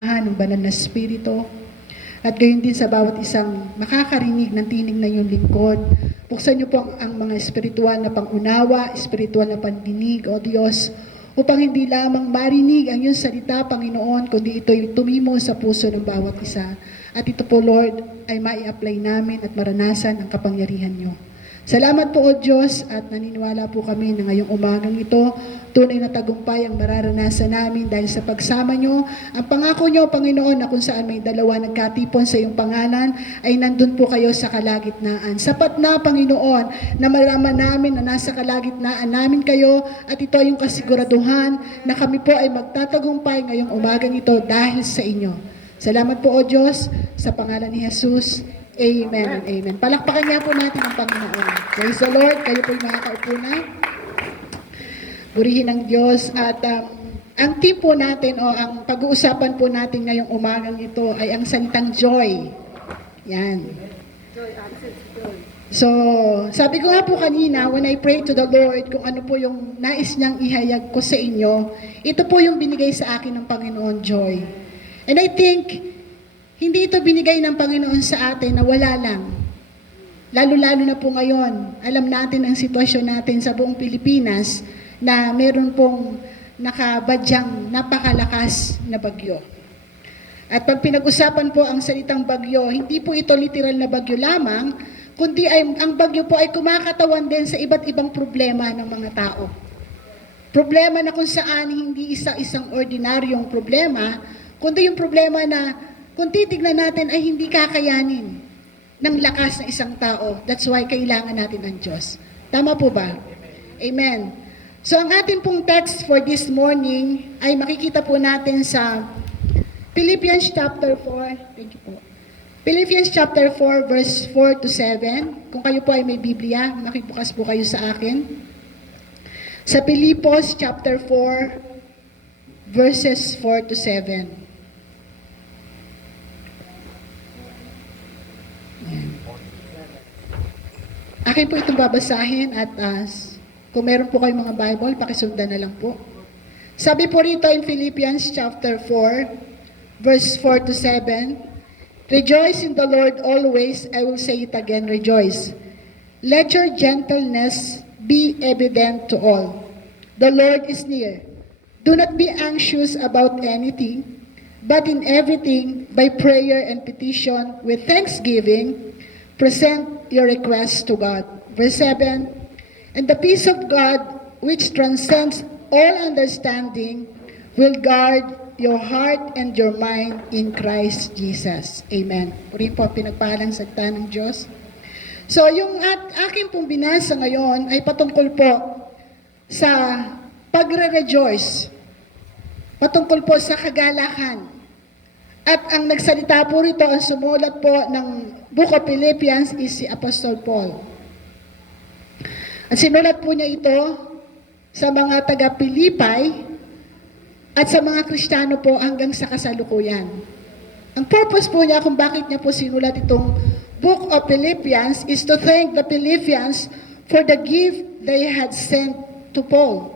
ng banal na Espiritu, at gayon din sa bawat isang makakarinig ng tinig na iyong lingkod. Buksan niyo po ang mga espiritual na pangunawa, espiritual na pandinig, O Diyos, upang hindi lamang marinig ang iyong salita, Panginoon, kundi ito'y tumimo sa puso ng bawat isa. At ito po, Lord, ay mai-apply namin at maranasan ang kapangyarihan niyo. Salamat po, O Diyos, at naniniwala po kami na ngayong umagang ito, tunay na tagumpay ang mararanasan namin dahil sa pagsama nyo. Ang pangako nyo, Panginoon, na kung saan may dalawa nagkatipon sa iyong pangalan, ay nandun po kayo sa kalagitnaan. Sapat na, Panginoon, na malaman namin na nasa kalagitnaan namin kayo, at ito ay yung kasiguraduhan na kami po ay magtatagumpay ngayong umagang ito dahil sa inyo. Salamat po, O Diyos, sa pangalan ni Jesus. Amen and amen. Palakpakan niya po natin ang Panginoon. Praise the Lord. Kayo po yung makakaupo na. Purihin ang Diyos. At ang team po natin o ang pag-uusapan po natin ngayong umagang ito ay ang salitang joy. Yan. So, sabi ko nga po kanina, when I pray to the Lord, kung ano po yung nais niyang ihayag ko sa inyo, ito po yung binigay sa akin ng Panginoon, joy. And I think, hindi ito binigay ng Panginoon sa atin na wala lang. Lalo-lalo na po ngayon, alam natin ang sitwasyon natin sa buong Pilipinas na meron pong nakabadyang napakalakas na bagyo. At pag pinag-usapan po ang salitang bagyo, hindi po ito literal na bagyo lamang, kundi ang bagyo po ay kumakatawan din sa iba't ibang problema ng mga tao. Problema na kung saan hindi isang ordinaryong problema, kundi yung problema na kung titignan natin ay hindi kakayanin ng lakas ng isang tao. That's why kailangan natin ng Diyos. Tama po ba? Amen. So ang ating pong text for this morning ay makikita po natin sa Philippians chapter 4. Thank you po. Philippians chapter 4 verse 4 to 7. Kung kayo po ay may Biblia, makibukas po kayo sa akin. Sa Filipos chapter 4 verses 4 to 7. Akin po itong babasahin at kung meron po kayong mga Bible, pakisundan na lang po. Sabi po rito in Philippians chapter 4, verse 4 to 7, Rejoice in the Lord always, I will say it again, rejoice. Let your gentleness be evident to all. The Lord is near. Do not be anxious about anything, but in everything, by prayer and petition, with thanksgiving, present your requests to God. Verse 7, And the peace of God, which transcends all understanding, will guard your heart and your mind in Christ Jesus. Amen. Purihin po pinagpahalang salita ng Diyos. So, yung akin pong binasa ngayon ay patungkol po sa pagre-rejoice. Patungkol po sa kagalakan. At ang nagsalita po rito, ang sumulat po ng Book of Philippians is si Apostle Paul. At sinulat po niya ito sa mga taga-Pilipay at sa mga Kristiyano po hanggang sa kasalukuyan. Ang purpose po niya kung bakit niya po sinulat itong Book of Philippians is to thank the Philippians for the gift they had sent to Paul.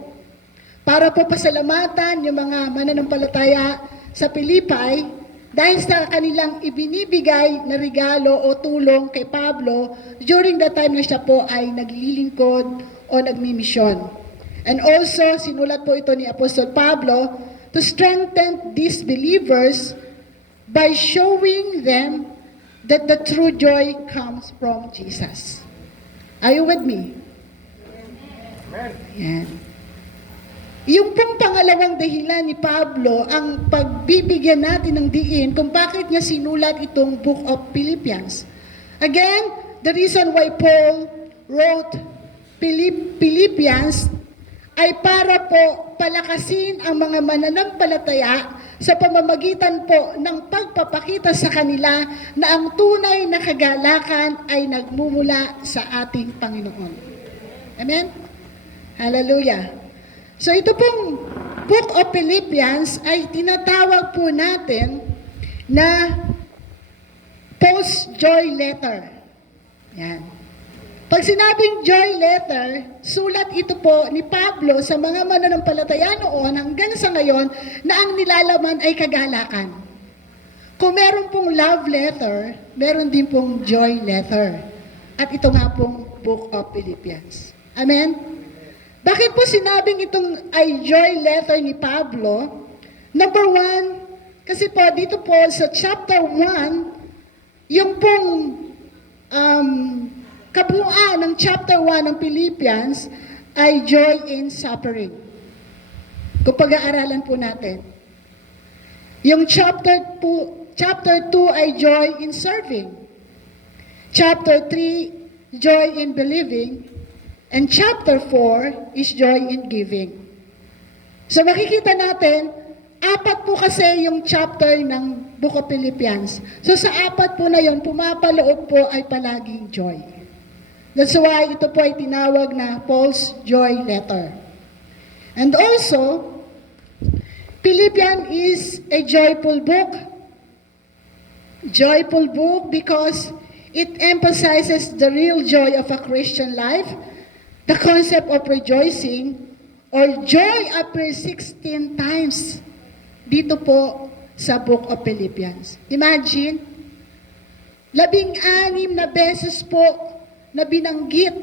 Para po pasalamatan yung mga mananampalataya sa Pilipay dahil sa kanilang ibinibigay na regalo o tulong kay Pablo during the time na siya po ay naglilingkod o nagmimisyon. And also, sinulat po ito ni Apostol Pablo to strengthen these believers by showing them that the true joy comes from Jesus. Are you with me? Amen. Yan. Yung pong pangalawang dahilan ni Pablo, ang pagbibigyan natin ng diin kung bakit niya sinulat itong Book of Philippians. Again, the reason why Paul wrote Philippians ay para po palakasin ang mga mananampalataya sa pamamagitan po ng pagpapakita sa kanila na ang tunay na kagalakan ay nagmumula sa ating Panginoon. Amen? Hallelujah. So ito pong Book of Philippians ay tinatawag po natin na post-joy letter. Yan. Pag sinabing joy letter, sulat ito po ni Pablo sa mga mananampalataya noon hanggang sa ngayon na ang nilalaman ay kagalakan. Kung meron pong love letter, meron din pong joy letter. At ito nga pong Book of Philippians. Amen? Bakit po sinabing itong ay joy letter ni Pablo? Number 1, kasi po dito po sa chapter 1, yung pong kabuuan ng chapter 1 ng Philippians ay joy in suffering. Kung pag-aaralan po natin. Yung chapter 2 ay joy in serving. Chapter 3, joy in believing. And chapter 4 is joy in giving. So makikita natin, 4 po kasi yung chapter ng Book of Philippians. So sa 4 po na yun, pumapaloob po ay palaging joy. That's why ito po ay tinawag na Paul's joy letter. And also, Philippians is a joyful book. Joyful book because it emphasizes the real joy of a Christian life. The concept of rejoicing or joy appears 16 times dito po sa Book of Philippians. Imagine, 16 na beses po na binanggit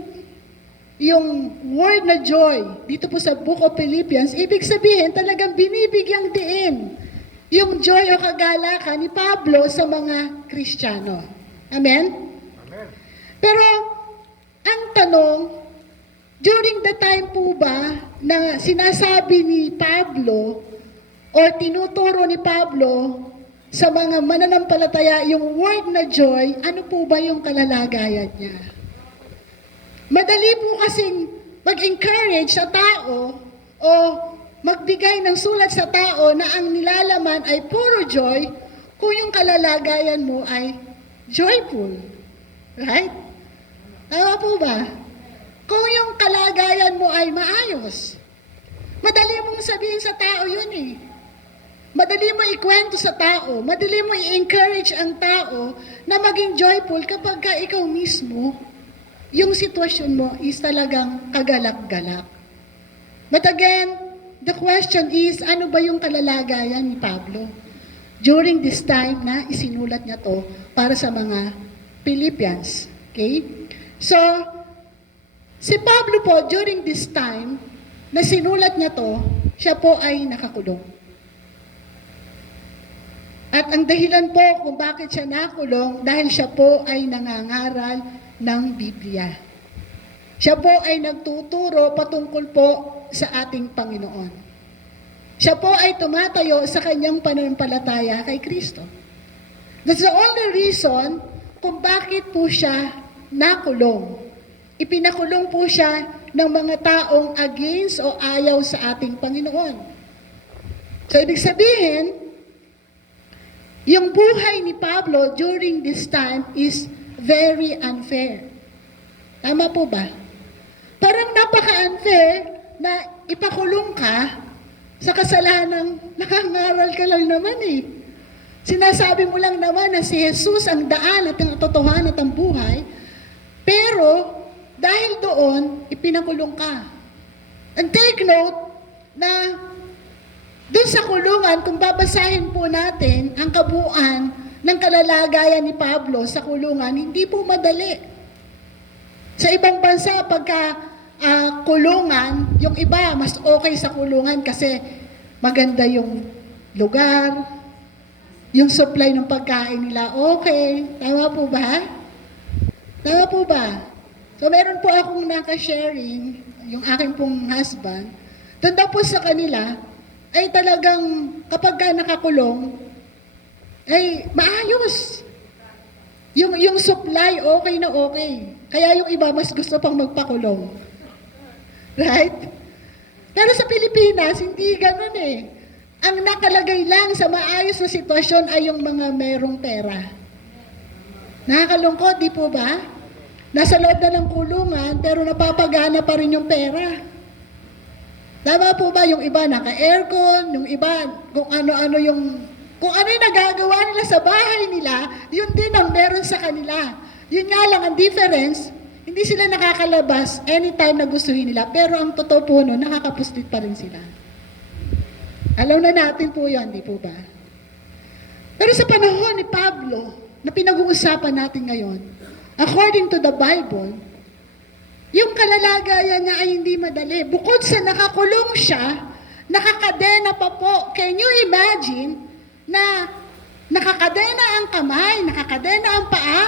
yung word na joy dito po sa Book of Philippians. Ibig sabihin, talagang binibigyang diin yung joy o kagalakan ni Pablo sa mga Kristiyano. Amen? Amen. Pero, ang tanong, during the time po ba na sinasabi ni Pablo o tinuturo ni Pablo sa mga mananampalataya yung word na joy, ano po ba yung kalalagayan niya? Madali po kasing mag-encourage sa tao o magbigay ng sulat sa tao na ang nilalaman ay puro joy kung yung kalalagayan mo ay joyful. Right? Tama po ba? Kung yung kalagayan mo ay maayos. Madali mong sabihin sa tao yun eh. Madali mo ikwento sa tao. Madali mo i-encourage ang tao na maging joyful kapag ka ikaw mismo, yung sitwasyon mo is talagang kagalak-galak. But again, the question is, ano ba yung kalalagayan ni Pablo during this time na isinulat niya to para sa mga Philippians? Okay? So, si Pablo po, during this time na sinulat niya to, siya po ay nakakulong. At ang dahilan po kung bakit siya nakulong, dahil siya po ay nangangaral ng Biblia. Siya po ay nagtuturo patungkol po sa ating Panginoon. Siya po ay tumatayo sa kanyang pananampalataya kay Kristo. That's the only reason kung bakit po siya nakulong. Ipinakulong po siya ng mga taong against o ayaw sa ating Panginoon. So, ibig sabihin, yung buhay ni Pablo during this time is very unfair. Tama po ba? Parang napaka-unfair na ipakulong ka sa kasalanang nakangaral ka lang naman eh. Sinasabi mo lang naman na si Jesus ang daan at ang totohanan at ang buhay, pero dahil doon, ipinakulong ka. And take note na doon sa kulungan, kung babasahin po natin ang kabuuan ng kalalagayan ni Pablo sa kulungan, hindi po madali. Sa ibang bansa, pagka kulungan, yung iba mas okay sa kulungan kasi maganda yung lugar, yung supply ng pagkain nila, okay. Tama po ba? Tama po ba? So meron po akong naka-sharing, yung aking pong husband, doon daw po sa kanila, ay talagang kapag ka nakakulong, ay maayos. Yung supply, okay na okay. Kaya yung iba, mas gusto pang magpakulong. Right? Pero sa Pilipinas, hindi ganun eh. Ang nakalagay lang sa maayos na sitwasyon ay yung mga merong pera. Nakakalungkot, di po ba? Nasa loob na ng kulungan, pero napapagana pa rin yung pera. Tama po ba? Yung iba naka-aircon, yung iba kung ano-ano yung nagagawa nila sa bahay nila, yun din ang meron sa kanila. Yun nga lang ang difference, hindi sila nakakalabas anytime na gustuhin nila, pero ang totoo po no, nakakapuslit pa rin sila. Alam na natin po yun, di po ba? Pero Pero sa panahon ni Pablo, na pinag-uusapan natin ngayon, according to the Bible, yung kalalagayan niya ay hindi madali. Bukod sa nakakulong siya, nakakadena pa po. Can you imagine na nakakadena ang kamay, nakakadena ang paa,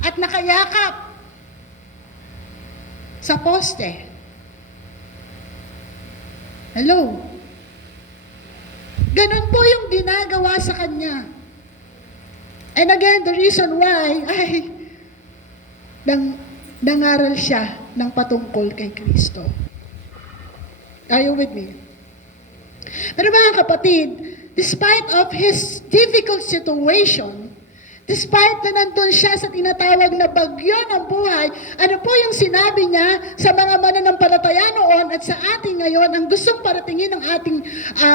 at nakayakap sa poste? Hello? Ganun po yung ginagawa sa kanya. And again, the reason why ay nangaral siya ng patungkol kay Kristo. Are you with me? Pero mga kapatid, despite of his difficult situation, despite na nandun siya sa tinatawag na bagyo ng buhay, ano po yung sinabi niya sa mga mananampalataya noon at sa ating ngayon, ang gustong paratingin ng ating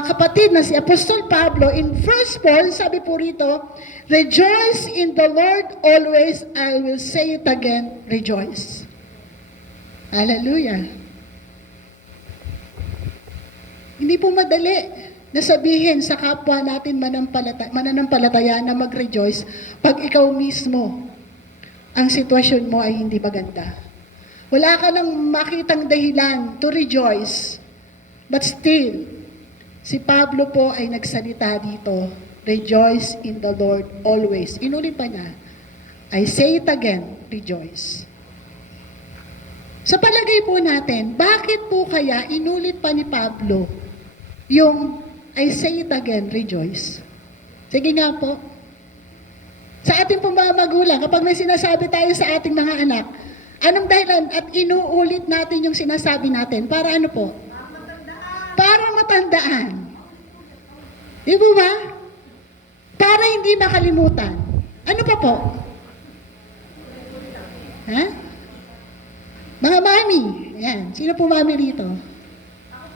kapatid na si Apostol Pablo, in 1 Paul, sabi po rito, rejoice in the Lord always, I will say it again, rejoice. Hallelujah. Hindi po madali na sabihin sa kapwa natin mananampalataya na mag-rejoice pag ikaw mismo, ang sitwasyon mo ay hindi maganda. Wala ka nang makitang dahilan to rejoice. But still, si Pablo po ay nagsalita dito, rejoice in the Lord always. Inulit pa niya, I say it again, rejoice. Sa palagay po natin, bakit po kaya inulit pa ni Pablo yung I say it again, rejoice? Sige nga po. Sa ating pong mga magulang, kapag may sinasabi tayo sa ating mga anak, anong dahilan at inuulit natin yung sinasabi natin? Para ano po? Para matandaan. Di ba ba? Para hindi makalimutan. Ano pa po? Ha? Mga mami. Yan. Sino po mami rito?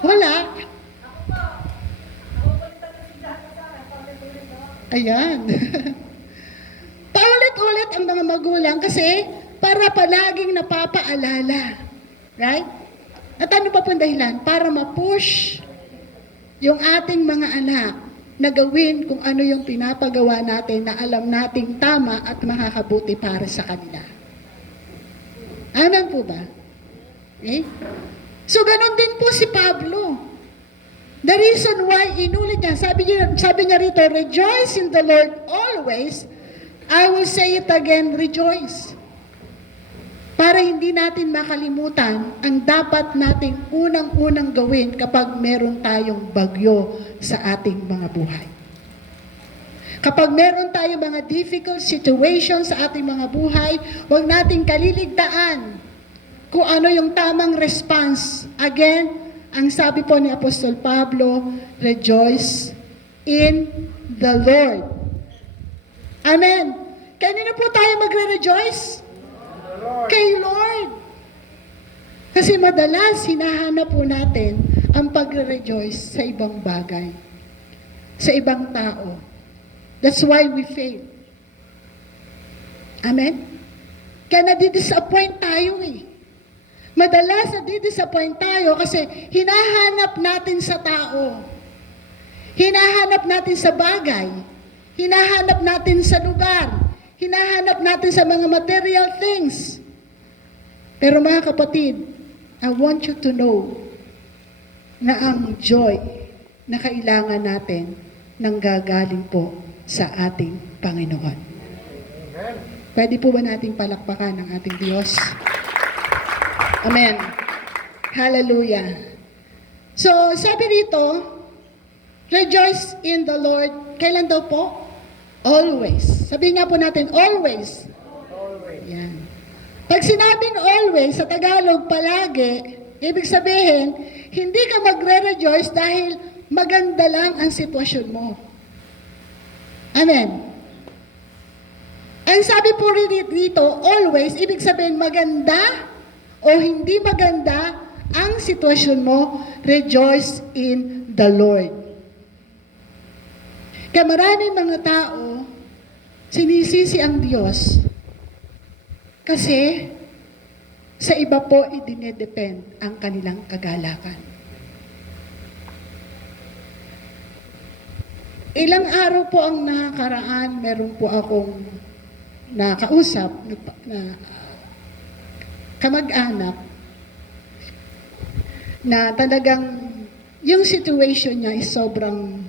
Wala. Ayan. Paulit-ulit ang mga magulang kasi para palaging napapaalala. Right? At ano pa pong dahilan? Para ma-push yung ating mga anak na gawin kung ano yung pinapagawa natin na alam nating tama at makakabuti para sa kanila. Amen po ba? Okay? So, ganun din po si Pablo. The reason why inulit niya, sabi niya rito, rejoice in the Lord always. I will say it again, rejoice. Para hindi natin makalimutan ang dapat nating unang-unang gawin kapag meron tayong bagyo sa ating mga buhay. Kapag meron tayong mga difficult situations sa ating mga buhay, huwag nating kaliligtaan kung ano yung tamang response. Again, ang sabi po ni Apostol Pablo, rejoice in the Lord. Amen. Kanino po tayo magre-rejoice? Kay Lord. Kasi madalas, hinahanap po natin ang pagre-rejoice sa ibang bagay, sa ibang tao. That's why we fail. Amen? Kaya nadi-disappoint tayo eh. Madalas nadi-disappoint tayo kasi hinahanap natin sa tao. Hinahanap natin sa bagay. Hinahanap natin sa lugar. Hinahanap natin sa mga material things. Pero mga kapatid, I want you to know na ang joy na kailangan natin nanggagaling po sa ating Panginoon. Pwede po ba nating palakpakan ang ating Diyos? Amen. Hallelujah. So, sabi rito, rejoice in the Lord. Kailan daw po? Always. Sabihin nga po natin, always. Always. Yan. Pag sinabing always, sa Tagalog, palagi, ibig sabihin, hindi ka magre-rejoice dahil maganda lang ang sitwasyon mo. Amen. Ang sabi po dito, always, ibig sabihin maganda o hindi maganda ang sitwasyon mo, rejoice in the Lord. Kaya maraming mga tao, sinisisi ang Diyos kasi sa iba po idinedepend ang kanilang kagalakan. Ilang araw po ang nakakaraan, meron po akong nakausap na kamag-anak na talagang yung situation niya is sobrang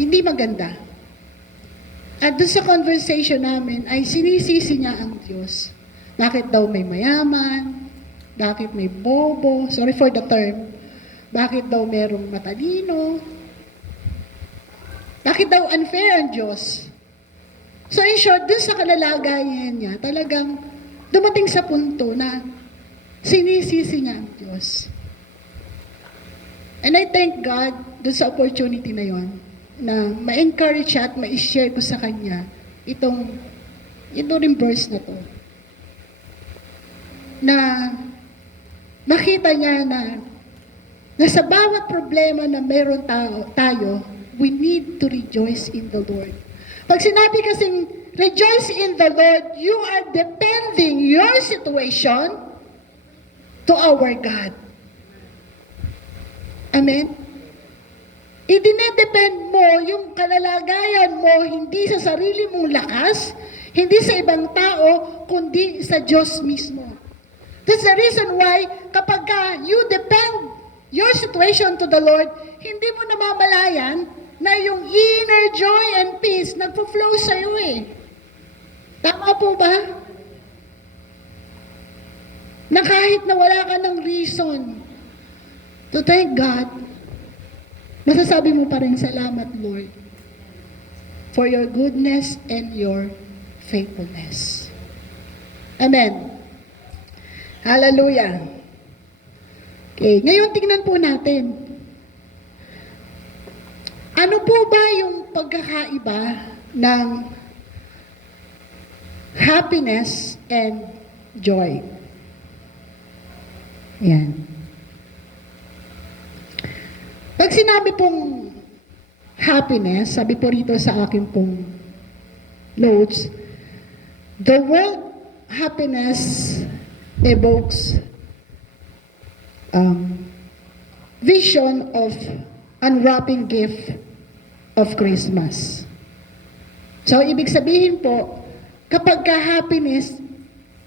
hindi maganda. At doon sa conversation namin ay sinisisi niya ang Diyos. Bakit daw may mayaman? Bakit may bobo? Sorry for the term. Bakit daw merong matalino? Bakit daw unfair ang Diyos? So in short, dun sa kalalagayan niya, talagang dumating sa punto na sinisisi niya ang Diyos. And I thank God dun sa opportunity na yon na ma-encourage siya at ma-share ko sa kanya ito ring verse na to. Na makita niya na sa bawat problema na meron tayo, we need to rejoice in the Lord. Pag sinabi kasing rejoice in the Lord, you are depending your situation to our God. Amen? Idinedepend mo yung kalalagayan mo hindi sa sarili mong lakas, hindi sa ibang tao, kundi sa Diyos mismo. That's the reason why kapag you depend your situation to the Lord, hindi mo namamalayan na yung inner joy and peace nagpo-flow sa iyo eh. Tama po ba? Na kahit na wala ka ng reason to thank God, masasabi mo pa rin, salamat Lord for your goodness and your faithfulness. Amen. Hallelujah. Okay, ngayon tingnan po natin. Ano po ba yung pagkakaiba ng happiness and joy? Yan. Pag sinabi pong happiness, sabi po rito sa akin pong notes, the word happiness evokes vision of unwrapping gift of Christmas. So, ibig sabihin po, kapag ka-happiness,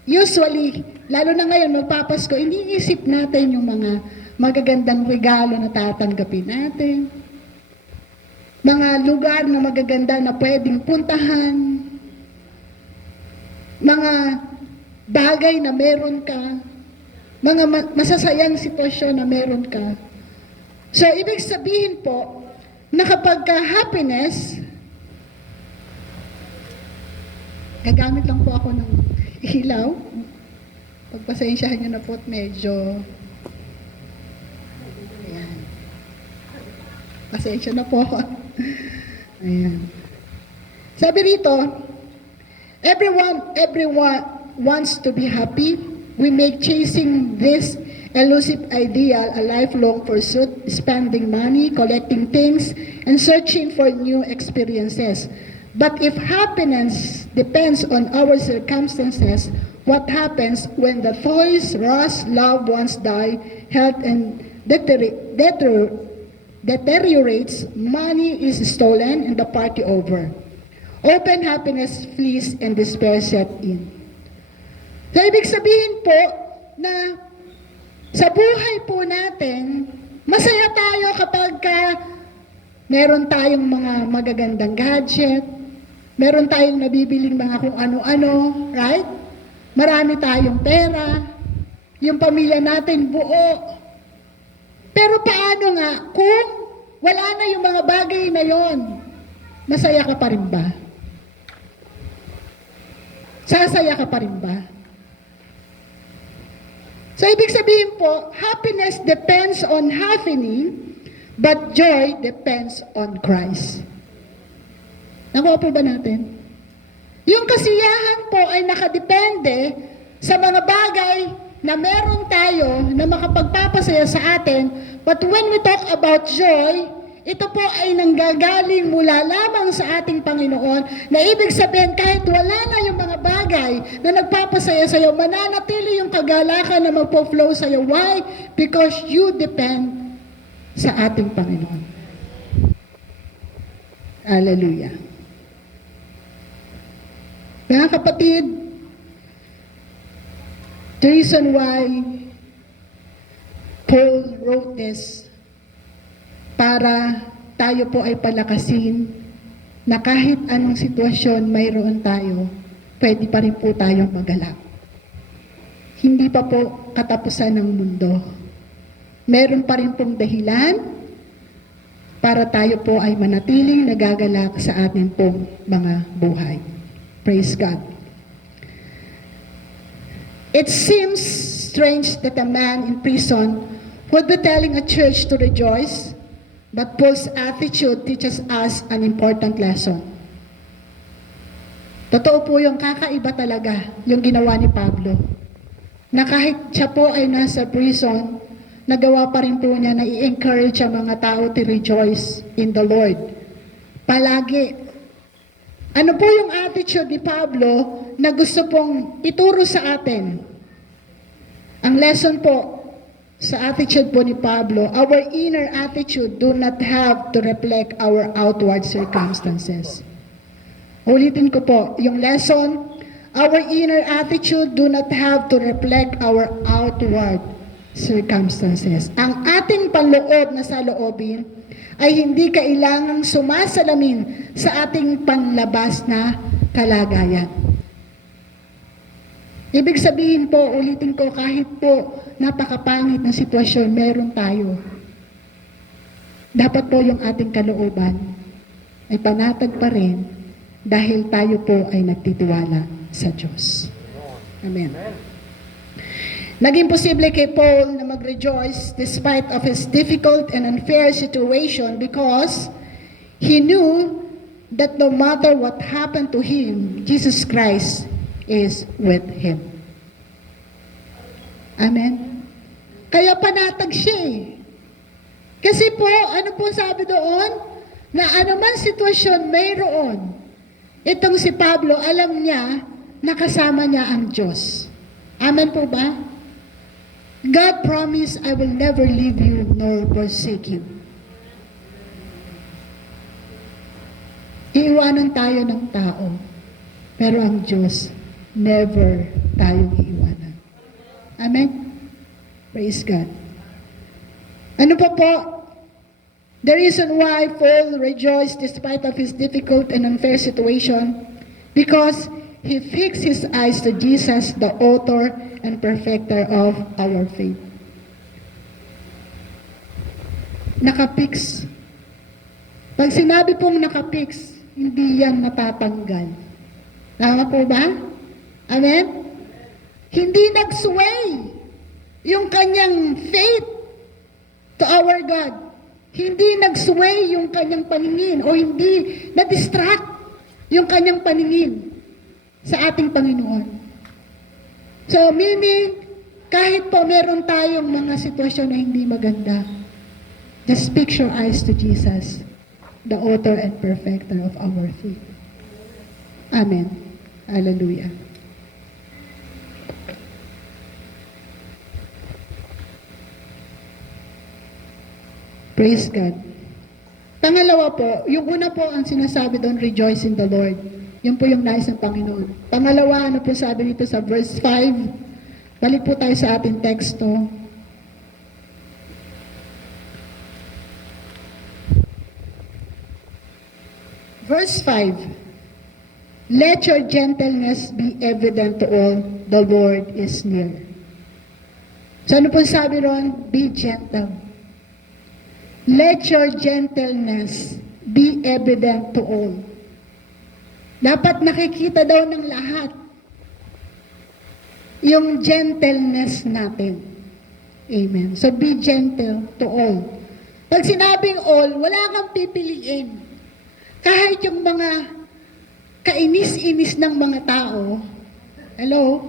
usually, lalo na ngayon, magpapasko, iniisip natin yung mga magagandang regalo na tatanggapin natin, mga lugar na magaganda na pwedeng puntahan, mga bagay na meron ka, mga masasayang sitwasyon na meron ka. So, ibig sabihin po, na kapag ka-happiness, gagamit lang po ako ng ilaw. Pagpasensyahan nyo na po at medyo, ayan. Pasensya na po. Ayan. Sabi rito, everyone wants to be happy. We make chasing this elusive ideal a lifelong pursuit, spending money, collecting things, and searching for new experiences. But if happiness depends on our circumstances, what happens when the toys, rust, loved ones die, health and deteriorates, money is stolen, and the party over? Open happiness flees and despair set in. So, ibig sabihin po na sa buhay po natin, masaya tayo kapag meron tayong mga magagandang gadget, meron tayong nabibiling mga kung ano-ano, right? Marami tayong pera, yung pamilya natin buo. Pero paano nga kung wala na yung mga bagay na yon, masaya ka pa rin ba? Sasaya ka pa rin ba? So, ibig sabihin po, happiness depends on happening, but joy depends on Christ. Nakuha po ba natin? Yung kasiyahan po ay nakadepende sa mga bagay na meron tayo na makapagpapasaya sa atin, but when we talk about joy, ito po ay nanggagaling mula lamang sa ating Panginoon, na ibig sabihin kahit wala na yung mga bagay na nagpapasaya sa iyo, mananatili yung kagalakan na magpo-flow sa iyo. Why? Because you depend sa ating Panginoon. Hallelujah. Mga kapatid, the reason why Paul wrote this, para tayo po ay palakasin na kahit anong sitwasyon mayroon tayo, pwede pa rin po tayong magalak. Hindi pa po katapusan ng mundo. Meron pa rin pong dahilan para tayo po ay manatiling nagagalak sa ating pong mga buhay. Praise God. It seems strange that a man in prison would be telling a church to rejoice, but Paul's attitude teaches us an important lesson. Totoo po yung kakaiba talaga yung ginawa ni Pablo. Na kahit siya po ay nasa prison, nagawa pa rin po niya na i-encourage ang mga tao to rejoice in the Lord. Palagi. Ano po yung attitude ni Pablo na gusto pong ituro sa atin? Ang lesson po sa attitude po ni Pablo, our inner attitude do not have to reflect our outward circumstances. Ulitin ko po, yung lesson, our inner attitude do not have to reflect our outward circumstances. Ang ating panloob na saloobin ay hindi kailangang sumasalamin sa ating panlabas na kalagayan. Ibig sabihin po, ulitin ko, kahit po napakapangit na sitwasyon, meron tayo. Dapat po yung ating kalooban ay panatag pa rin dahil tayo po ay nagtitiwala sa Diyos. Amen. Naging posible kay Paul na mag-rejoice despite of his difficult and unfair situation because he knew that no matter what happened to him, Jesus Christ is with him. Amen. Kaya panatag siya eh. Kasi po, ano po sabi doon? Na anuman sitwasyon mayroon, itong si Pablo, alam niya na kasama niya ang Diyos. Amen po ba? God promised, I will never leave you nor forsake you. Iiwanan tayo ng tao, pero ang Diyos, never tayong iiwanan. Amen? Praise God. Ano pa po? The reason why Paul rejoiced despite of his difficult and unfair situation, because he fixed his eyes to Jesus, the author and perfecter of our faith. Nakapix. Pag sinabi pong nakapix, hindi yan natatanggal. Tama po ba? Amen? Hindi nag-sway yung kanyang faith to our God. Hindi nag-sway yung kanyang paningin o hindi na-distract yung kanyang paningin sa ating Panginoon. So, meaning, kahit po meron tayong mga sitwasyon na hindi maganda, just fix your eyes to Jesus, the author and perfecter of our faith. Amen. Hallelujah. Praise God. Pangalawa po, yung una po ang sinasabi doon, rejoice in the Lord. Yun po yung nais ng Panginoon. Pangalawa, ano po sabi dito sa verse 5? Balik po tayo sa ating teksto. Verse 5. Let your gentleness be evident to all, the Lord is near. So ano po sabi ron? Be gentle. Let your gentleness be evident to all. Dapat nakikita daw ng lahat yung gentleness natin. Amen. So be gentle to all. Pag sinabing all, wala kang pipiliin. Kahit yung mga kainis-inis ng mga tao, hello?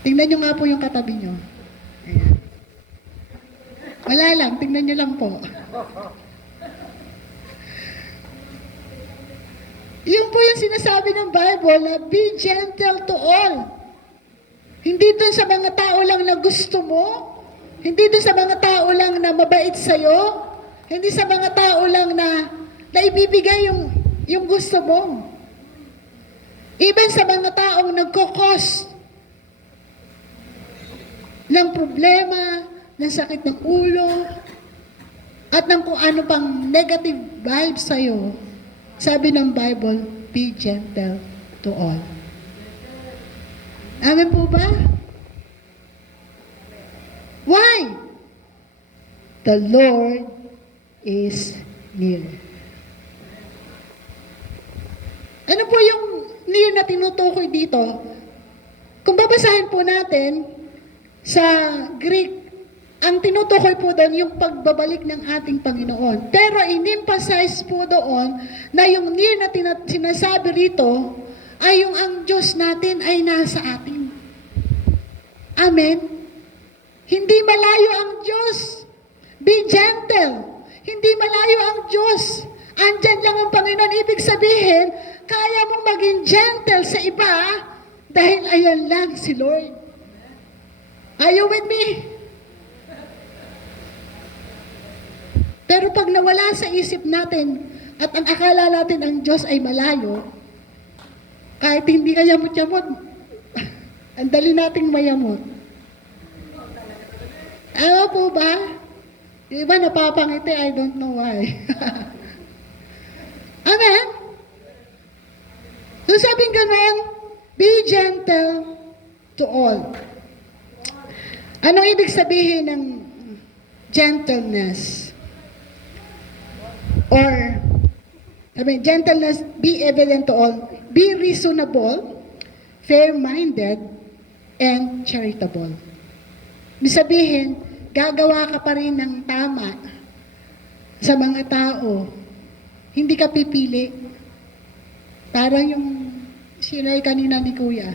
Tingnan nyo nga po yung katabi nyo. Ayan. Wala lang, tingnan nyo lang po. Yun po yung sinasabi ng Bible na be gentle to all. Hindi dun sa mga tao lang na gusto mo, hindi dun sa mga tao lang na mabait sa'yo, Hindi sa mga tao lang na naibibigay yung gusto mo. Even sa mga taong nagkokos ng problema, ng sakit ng ulo, at ng kung ano pang negative vibes sa'yo. Sabi ng Bible, be gentle to all. Amen po ba? Why? The Lord is near. Ano po yung near na tinutukoy dito? Kung babasahin po natin sa Greek, ang tinutukoy po doon yung pagbabalik ng ating Panginoon. Pero in-emphasize po doon na yung near na sinasabi rito ay yung ang Diyos natin ay nasa atin. Amen? Hindi malayo ang Diyos. Be gentle. Hindi malayo ang Diyos. Andyan lang ang Panginoon. Ibig sabihin, kaya mong maging gentle sa iba dahil ayan lang si Lord. Are you with me? Pero pag nawala sa isip natin at ang akala natin ang Diyos ay malayo, kahit hindi ka yamot-yamot, ang dali nating mayamot. Ano po ba? Iba napapangiti, I don't know why. Amen? So sabing ganun, be gentle to all. Anong ibig sabihin ng gentleness? Or, gentleness, be evident to all, be reasonable, fair-minded, and charitable. Ibig sabihin, gagawa ka pa rin ng tama sa mga tao. Hindi ka pipili. Parang yung sinay kanina ni Kuya,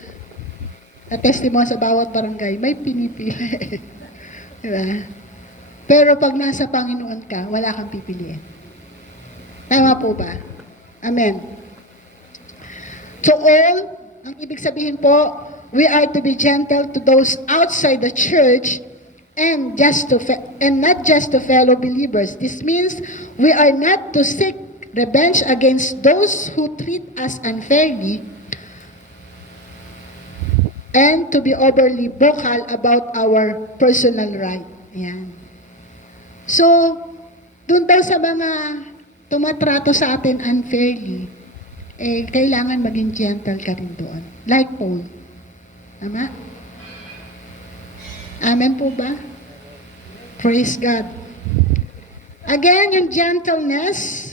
na testimony sa bawat barangay, may pinipili. Diba? Pero pag nasa Panginoon ka, wala kang pipiliin. Tama po ba? Amen. To all, ang ibig sabihin po, we are to be gentle to those outside the church and not just to fellow believers. This means we are not to seek revenge against those who treat us unfairly and to be overly vocal about our personal right. Yan. So, dun daw sa mga tumatrato sa atin unfairly, kailangan maging gentle ka rin doon. Like Paul. Tama? Amen po ba? Praise God. Again, yung gentleness,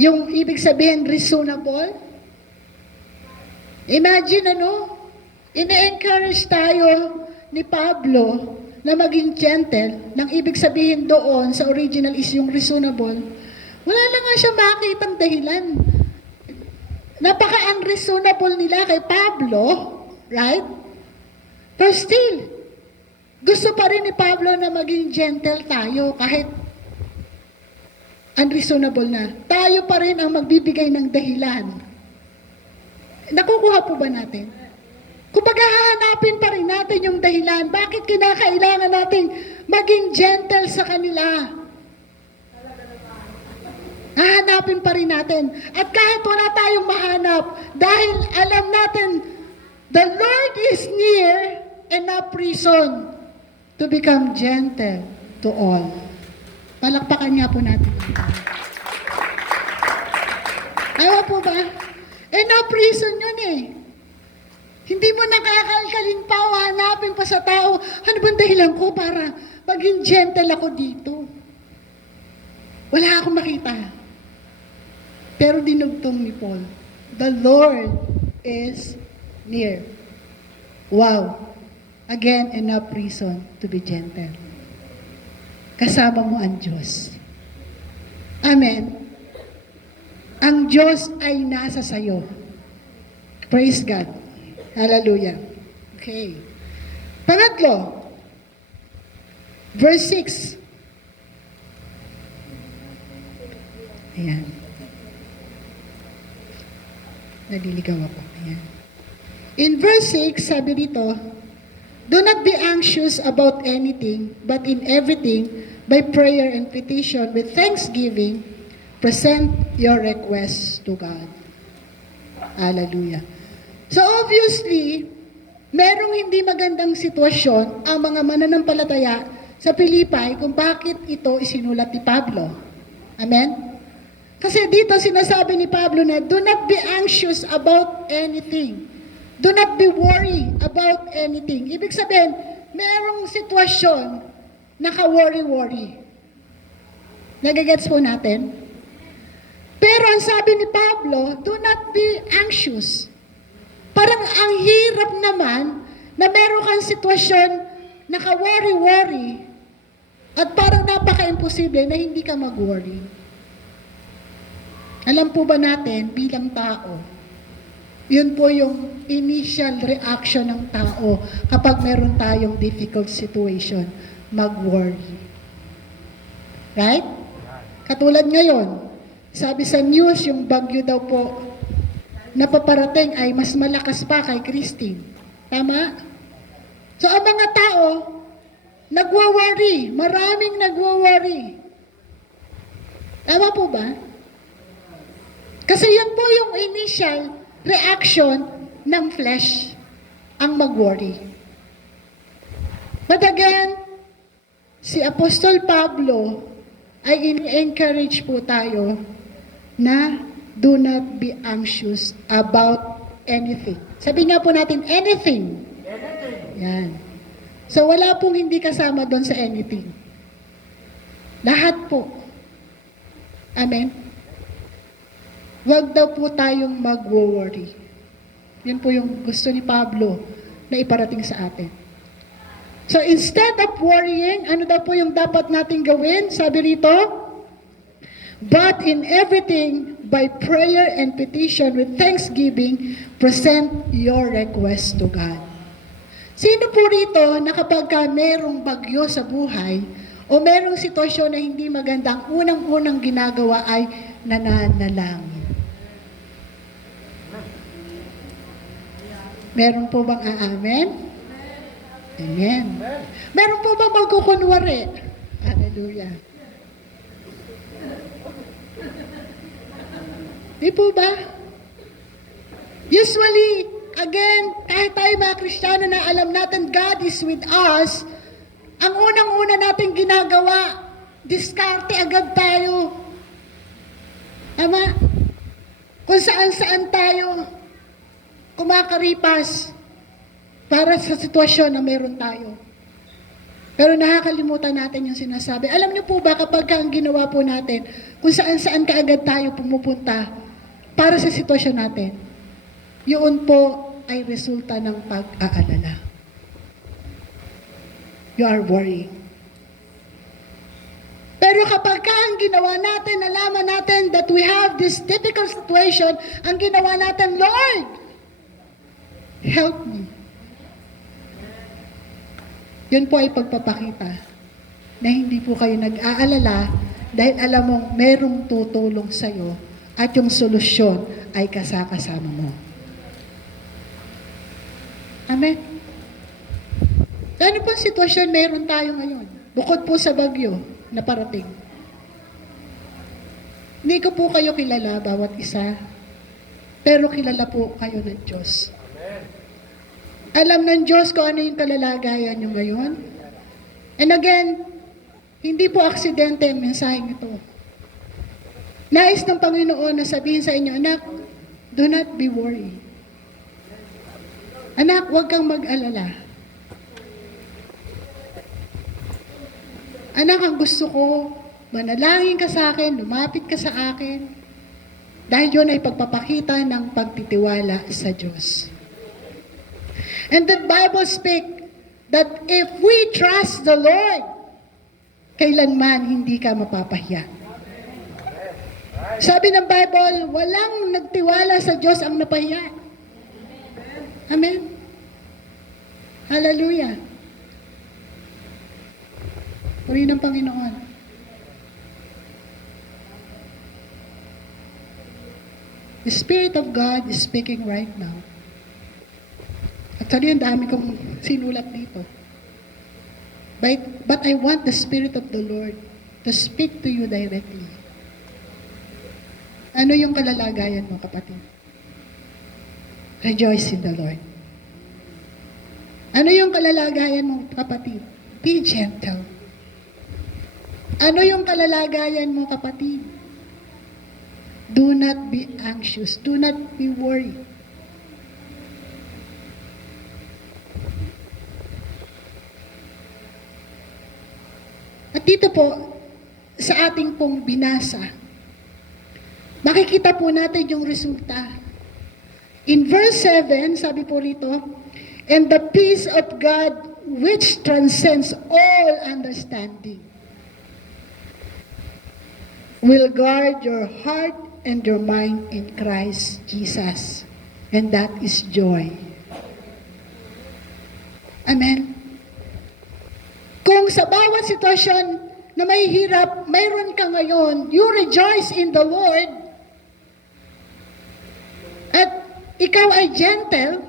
yung ibig sabihin reasonable. Imagine ine-encourage tayo ni Pablo na maging gentle, nang ibig sabihin doon sa original is yung reasonable. Wala na nga siya makitang dahilan. Napaka-unreasonable nila kay Pablo, right? But still, gusto pa rin ni Pablo na maging gentle tayo kahit unreasonable na. Tayo pa rin ang magbibigay ng dahilan. Nakukuha po ba natin? Kung hahanapin pa rin natin yung dahilan, bakit kinakailangan natin maging gentle sa kanila? Hahanapin pa rin natin. At kahit wala tayong mahanap, dahil alam natin, the Lord is near and not prison to become gentle to all. Palakpakan niya po natin. Ayaw po ba? No prison yun eh. Hindi mo nakakalkalin pa o hanapin pa sa tao, ano bang dahilan ko para maging gentle ako dito? Wala akong makita. Pero dinugtong ni Paul, the Lord is near. Wow. Again, enough reason to be gentle. Kasama mo ang Diyos. Amen. Ang Diyos ay nasa sayo. Praise God. Hallelujah. Okay. Pangatlo, verse 6. Ayan. Naliligaw ako. Ayan. In verse 6, sabi dito, do not be anxious about anything, but in everything, by prayer and petition with thanksgiving, present your requests to God. Hallelujah. So obviously, merong hindi magandang sitwasyon ang mga mananampalataya sa Pilipay kung bakit ito isinulat ni Pablo. Amen? Kasi dito sinasabi ni Pablo na, do not be anxious about anything. Do not be worried about anything. Ibig sabihin, merong sitwasyon naka-worry-worry. Nagagets po natin? Pero ang sabi ni Pablo, do not be anxious. Parang ang hirap naman na meron kang sitwasyon naka-worry-worry at parang napaka-imposible na hindi ka mag-worry. Alam po ba natin bilang tao, yun po yung initial reaction ng tao kapag meron tayong difficult situation, mag-worry. Right? Katulad ngayon, sabi sa news, yung bagyo daw po na paparating ay mas malakas pa kay Christine. Tama? So ang mga tao, nagwa-worry. Maraming nagwa-worry. Tama po ba? Kasi yun po yung initial reaction ng flesh, ang mag-worry. But again, si Apostol Pablo ay in-encourage po tayo na do not be anxious about anything. Sabi nga po natin, anything. Yan. So wala pong hindi kasama doon sa anything. Lahat po. Amen? Huwag daw po tayong mag-worry. Yan po yung gusto ni Pablo na iparating sa atin. So instead of worrying, ano daw po yung dapat nating gawin? Sabi rito, but in everything, by prayer and petition with thanksgiving, present your request to God. Sino po rito na kapag merong bagyo sa buhay o merong sitwasyon na hindi maganda, ang unang-unang ginagawa ay nananalangin? Meron po bang aamen? Amen. Meron po bang magkukunwari? Hallelujah. Di po ba? Usually, again, kahit tayo mga Kristiyano na alam natin God is with us, ang unang-una natin ginagawa, diskarte agad tayo. Tama? Kung saan-saan tayo kumakaripas para sa sitwasyon na meron tayo. Pero nakakalimutan natin yung sinasabi. Alam niyo po ba kapag ang ginawa po natin, kung saan-saan kaagad tayo pumupunta para sa sitwasyon natin, yun po ay resulta ng pag-aalala. You are worrying. Pero kapag ang ginawa natin, nalaman natin that we have this difficult situation, ang ginawa natin, Lord, help me. Yun po ay pagpapakita na hindi po kayo nag-aalala dahil alam mong merong tutulong sa'yo at yung solusyon ay kasama mo. Amen? Ano po sitwasyon meron tayo ngayon? Bukod po sa bagyo na parating. Hindi ko po kayo kilala, bawat isa. Pero kilala po kayo ng Diyos. Alam ng Diyos kung ano yung kalalagayan nyo ngayon. And again, hindi po aksidente ang mensaheng ito. Nais ng Panginoon na sabihin sa inyo, anak, do not be worried. Anak, huwag kang mag-alala. Anak, ang gusto ko, manalangin ka sa akin, lumapit ka sa akin. Dahil yun ay pagpapakita ng pagtitiwala sa Diyos. And the Bible speak that if we trust the Lord, kailanman hindi ka mapapahiya. Sabi ng Bible, walang nagtiwala sa Diyos ang napahiya. Amen? Hallelujah. Puri ng Panginoon. The Spirit of God is speaking right now. Actually, ang dami kong sinulat dito. But I want the Spirit of the Lord to speak to you directly. Ano yung kalalagayan mo, kapatid? Rejoice in the Lord. Ano yung kalalagayan mo, kapatid? Be gentle. Ano yung kalalagayan mo, kapatid? Do not be anxious. Do not be worried. At dito po, sa ating pong binasa, makikita po natin yung resulta. In verse 7, sabi po rito, and the peace of God which transcends all understanding will guard your heart and your mind in Christ Jesus. And that is joy. Amen. Kung sa bawat sitwasyon na may hirap, mayroon ka ngayon, you rejoice in the Lord, at ikaw ay gentle,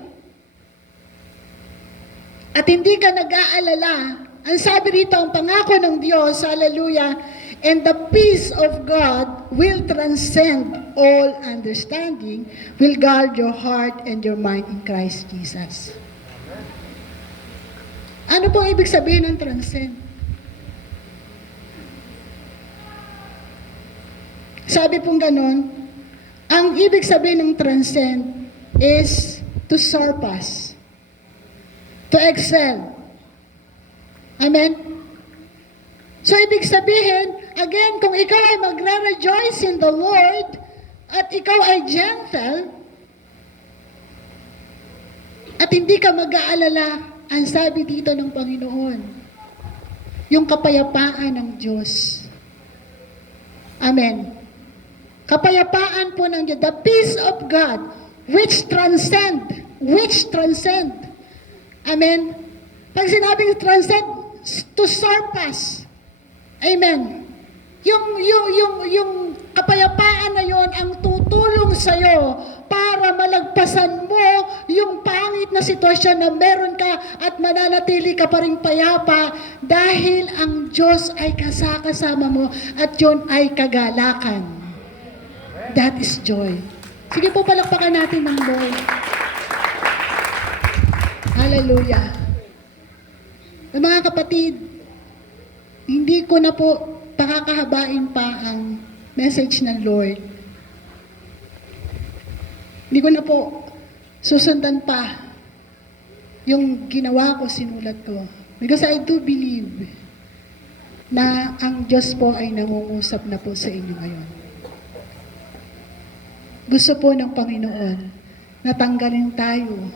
at hindi ka nag-aalala, ang sabi rito, ang pangako ng Diyos, hallelujah, and the peace of God will transcend all understanding, will guard your heart and your mind in Christ Jesus. Ano pong ibig sabihin ng transcend? Sabi pong ganon, ang ibig sabihin ng transcend is to surpass, to excel. Amen? So, ibig sabihin, again, kung ikaw ay magre-rejoice in the Lord, at ikaw ay gentle, at hindi ka mag-aalala, ang sabi dito ng Panginoon, yung kapayapaan ng Diyos. Amen. Kapayapaan po ng Diyos, the peace of God, which transcend. Amen. Pag sinabing transcend, to surpass. Amen. Yung kapayapaan na yon ang tutulong sa'yo para malagpasan mo yung pangit na sitwasyon na meron ka at mananatili ka pa rin payapa dahil ang Diyos ay kasama mo at yun ay kagalakan. That is joy. Sige po, palakpakan natin ng Lord. Hallelujah. Mga kapatid, hindi ko na po pakakahabain pa ang message ng Lord. Hindi ko na po susundan pa yung ginawa ko, sinulat ko. Because I do believe na ang Diyos po ay nangungusap na po sa inyo ngayon. Gusto po ng Panginoon na tanggalin tayo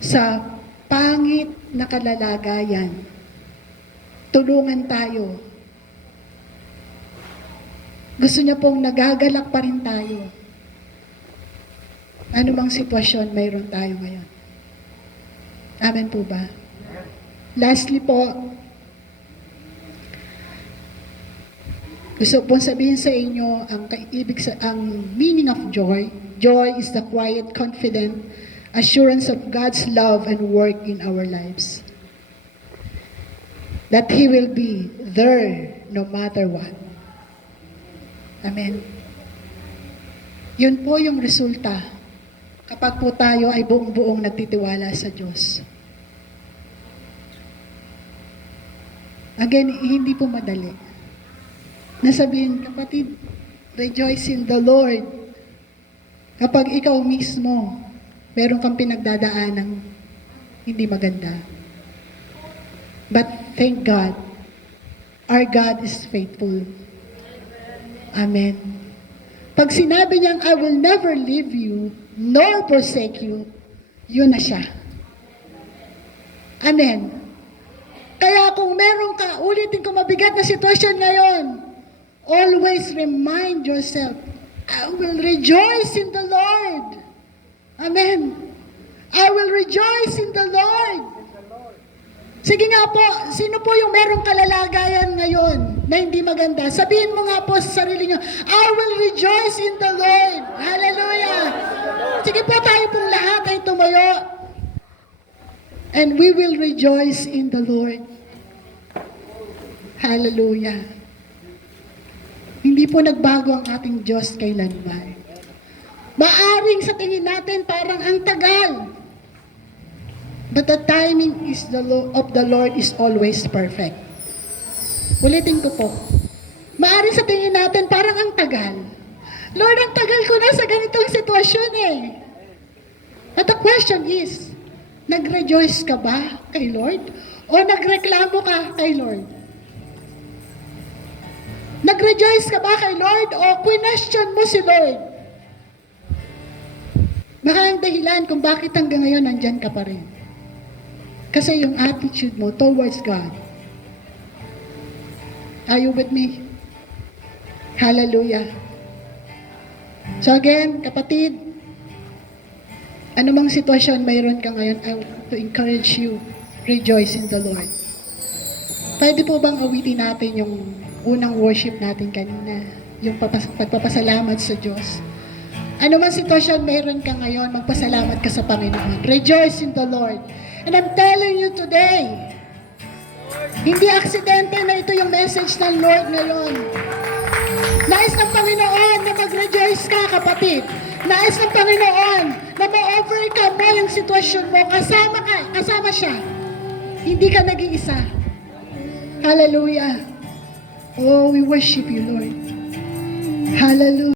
sa pangit na kalalagayan. Tulungan tayo. Gusto niya pong nagagalak pa rin tayo. Ano mang sitwasyon mayroon tayo ngayon. Amen po ba? Lastly po, gusto pong sabihin sa inyo ang meaning of joy. Joy is the quiet, confident assurance of God's love and work in our lives. That He will be there no matter what. Amen. Yun po yung resulta kapag po tayo ay buong-buong nagtitiwala sa Diyos. Again, hindi po madali. Nasabihin, kapatid, rejoice in the Lord. Kapag ikaw mismo, meron kang pinagdadaanan hindi maganda. But thank God, our God is faithful. Amen. Pag sinabi niyang, I will never leave you, nor forsake you, yun na siya. Amen. Kaya kung meron ka, ulitin ko mabigat na sitwasyon ngayon, always remind yourself, I will rejoice in the Lord. Amen. I will rejoice in the Lord. Sige nga po, sino po yung merong kalalagayan ngayon na hindi maganda? Sabihin mo nga po sa sarili nyo, I will rejoice in the Lord. Hallelujah. Sige po, tayo pong lahat ay tumayo. And we will rejoice in the Lord. Hallelujah. Hindi po nagbago ang ating Diyos kailanman. Maaring sa tingin natin parang ang tagal. But the timing of the Lord is always perfect. Ulitin ko po. Maaring sa tingin natin parang ang tagal. Lord, ang tagal ko na sa ganitong sitwasyon eh. But the question is, nag-rejoice ka ba kay Lord? O nagreklamo ka kay Lord? Nag-rejoice ka ba kay Lord o question mo si Lord? Baka ang dahilan kung bakit hanggang ngayon nandyan ka pa rin. Kasi yung attitude mo towards God. Are you with me? Hallelujah. So again, kapatid, anumang sitwasyon mayroon ka ngayon, I want to encourage you, rejoice in the Lord. Pwede po bang awitin natin yung unang worship natin kanina, yung pagpapasalamat sa Diyos? Ano man sitwasyon meron ka ngayon, magpasalamat ka sa Panginoon. Rejoice in the Lord. And I'm telling you today, hindi aksidente na ito yung message ng Lord ngayon. Nais ng Panginoon na mag-rejoice ka, kapatid. Nais ng Panginoon na ma-overcome mo yung sitwasyon mo. Kasama siya. Hindi ka nag-iisa. Hallelujah. Oh, we worship you, Lord. Hallelujah.